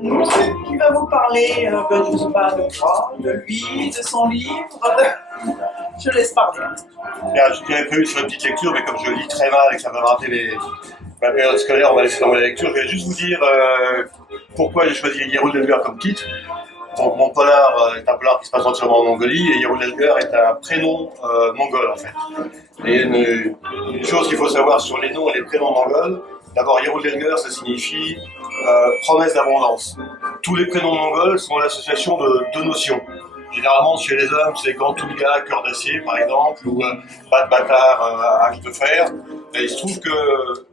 Qui va vous parler, je ne sais pas, de quoi, de lui, de son livre. Je laisse parler. J'avais prévu sur une petite lecture, mais comme je lis très mal et que ça va me rappeler ma période scolaire, on va laisser dans la lecture. Je vais juste vous dire pourquoi j'ai choisi Yeroul Delger comme titre. Donc, mon polar est un polar qui se passe entièrement en Mongolie, et Yeroul Delger est un prénom mongol en fait. Et une chose qu'il faut savoir sur les noms et les prénoms mongols, d'abord Yeroul Delger, ça signifie promesse d'abondance. Tous les prénoms mongols sont l'association de deux notions. Généralement, chez les hommes, c'est Gantulga, cœur d'acier, par exemple, ou Bat Batar, acte de fer. Et il se trouve que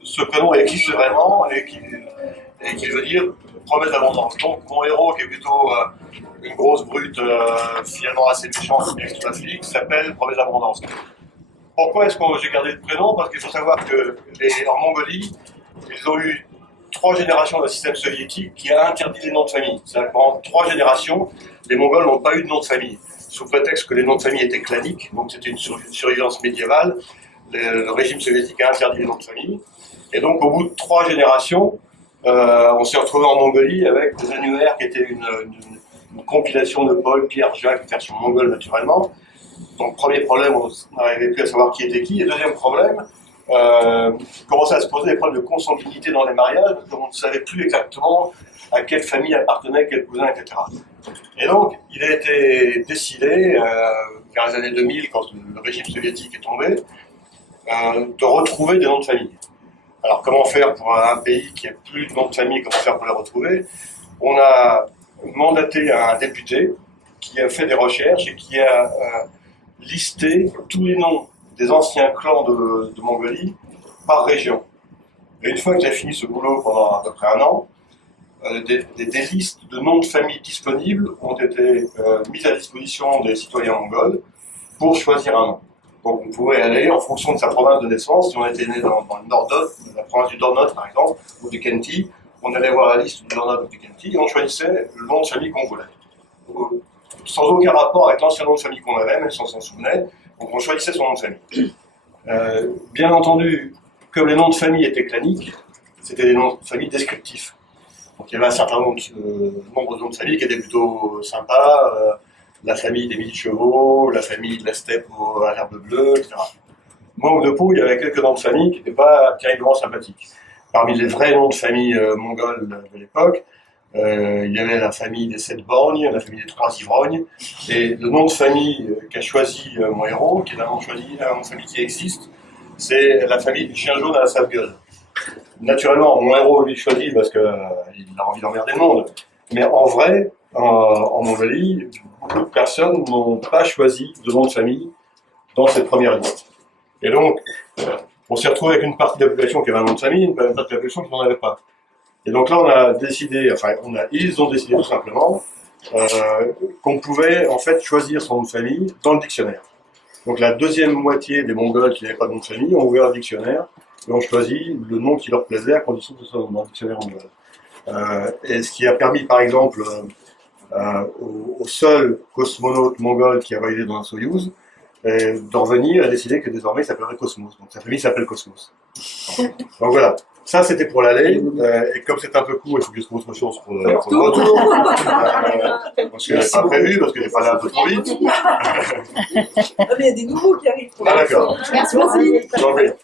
ce prénom existe vraiment et qu'il veut dire promesse d'abondance. Donc, mon héros, qui est plutôt une grosse brute, finalement assez méchante, bien que flic, s'appelle promesse d'abondance. Pourquoi est-ce que j'ai gardé le prénom? Parce qu'il faut savoir que en Mongolie, ils ont eu 3 générations d'un système soviétique qui a interdit les noms de famille. C'est-à-dire que pendant 3 générations, les Mongols n'ont pas eu de nom de famille, sous prétexte que les noms de famille étaient claniques, donc c'était une surveillance médiévale. Le régime soviétique a interdit les noms de famille. Et donc, au bout de 3 générations, on s'est retrouvé en Mongolie avec des annuaires qui étaient une compilation de Paul, Pierre, Jacques, version mongole naturellement. Donc, premier problème, on n'arrivait plus à savoir qui était qui. Et deuxième problème, commençait à se poser des problèmes de consanguinité dans les mariages, parce qu'on ne savait plus exactement à quelle famille appartenait quel cousin, etc. Et donc, il a été décidé, vers les années 2000, quand le régime soviétique est tombé, de retrouver des noms de famille. Alors, comment faire pour un pays qui n'a plus de noms de famille, comment faire pour les retrouver? On a mandaté un député qui a fait des recherches et qui a listé tous les noms des anciens clans de Mongolie par région. Et une fois que j'ai fini ce boulot pendant à peu près un an, des listes de noms de famille disponibles ont été mises à disposition des citoyens mongols pour choisir un nom. Donc on pouvait aller en fonction de sa province de naissance. Si on était né dans le Nord-Nord, la province du Nord-Nord par exemple, ou du Khenty, on allait voir la liste du Nord-Nord ou du Khenty et on choisissait le nom de famille qu'on voulait. Sans aucun rapport avec l'ancien nom de famille qu'on avait, même si on s'en souvenait. Donc on choisissait son nom de famille. Bien entendu, comme les noms de famille étaient claniques, c'était des noms de famille descriptifs. Donc il y avait un certain nombre de noms de famille qui étaient plutôt sympas. La famille des 1000 chevaux, la famille de la steppe à l'herbe bleue, etc. Moi, au dépôt, il y avait quelques noms de famille qui n'étaient pas terriblement sympathiques. Parmi les vrais noms de famille mongols de l'époque, il y avait la famille des 7 borgnes, la famille des 3 ivrognes, et le nom de famille qu'a choisi mon héros, qui est un nom de famille qui existe, c'est la famille du chien jaune à la sale gueule. Naturellement, mon héros lui choisit parce qu'il a envie d'emmerder le monde, mais en vrai, en Mongolie, beaucoup de personnes n'ont pas choisi de nom de famille dans cette première liste. Et donc, on s'est retrouvé avec une partie de la population qui avait un nom de famille, une partie de la population qui n'en avait pas. Et donc là, on a décidé, ils ont décidé tout simplement qu'on pouvait en fait choisir son nom de famille dans le dictionnaire. Donc la deuxième moitié des Mongols qui n'avaient pas de nom de famille ont ouvert le dictionnaire et ont choisi le nom qui leur plaisait à condition que ce soit dans le dictionnaire mongol. Et ce qui a permis, par exemple, au seul cosmonaute mongol qui a voyagé dans un Soyouz, d'en revenir et décider que désormais il s'appellerait Cosmos. Donc sa famille s'appelle Cosmos. Donc voilà, ça c'était pour l'aller, et comme c'est un peu court, il faut que je trouve autre chose pour le retour. Parce que je n'avais pas prévu, parce que j'ai parlé un peu trop vite. Il y a des nouveaux qui arrivent. Ah d'accord. Merci.